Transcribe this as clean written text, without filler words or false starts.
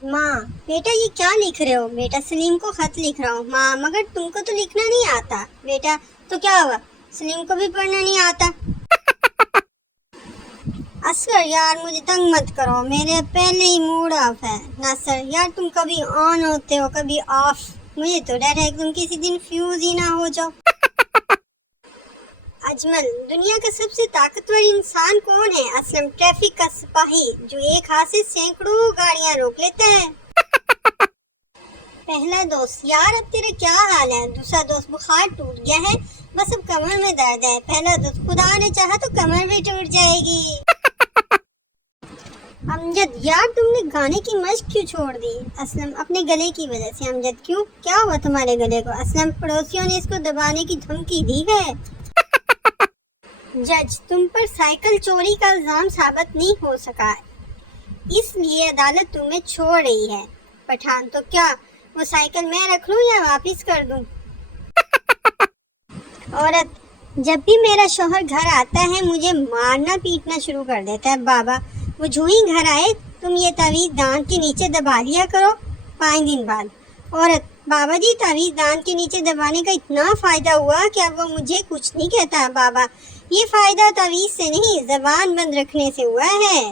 माँ, बेटा ये क्या लिख रहे हो? बेटा सलीम को खत लिख रहा हूँ। माँ, मगर तुमको तो लिखना नहीं आता। बेटा, तो क्या हुआ? सलीम को भी पढ़ना नहीं आता। असगर यार, मुझे तंग मत करो, मेरे पहले ही मूड ऑफ है। नासर यार, तुम कभी ऑन होते हो कभी ऑफ, मुझे तो डर है कि तुम किसी दिन फ्यूज ही ना हो जाओ। अजमल, दुनिया का सबसे ताकतवर इंसान कौन है? असलम, ट्रैफिक का सिपाही जो एक हाथ से सैकड़ों गाड़ियां रोक लेता है। पहला दोस्त, यार अब तेरा क्या हाल है? दूसरा दोस्त, बुखार टूट गया है, बस अब कमर में दर्द है। पहला दोस्त, खुदा ने चाहा तो कमर भी टूट जाएगी। अमजद, यार तुमने गाने की मशक क्यों छोड़ दी? असलम, अपने गले की वजह से। अमजद, क्यों, क्या हुआ तुम्हारे गले को? असलम, पड़ोसियों ने इसको दबाने की धमकी दी है। जज, तुम पर साइकिल चोरी का इल्जाम साबित नहीं हो सका, इसलिए अदालत तुम्हें छोड़ रही है। पठान, तो क्या वो साइकिल मैं रख लूं या वापस कर दूं? औरत, जब भी मेरा शौहर घर आता है मुझे मारना पीटना शुरू कर देता है। बाबा, वो जो ही घर आए तुम ये तावीज़ दांत के नीचे दबा लिया करो 5 दिन बाद। औरत, बाबा जी तावीज़ दांत के नीचे दबाने का इतना फ़ायदा हुआ कि अब वो मुझे कुछ नहीं कहता। बाबा, ये फ़ायदा तावीज़ से नहीं ज़बान बंद रखने से हुआ है।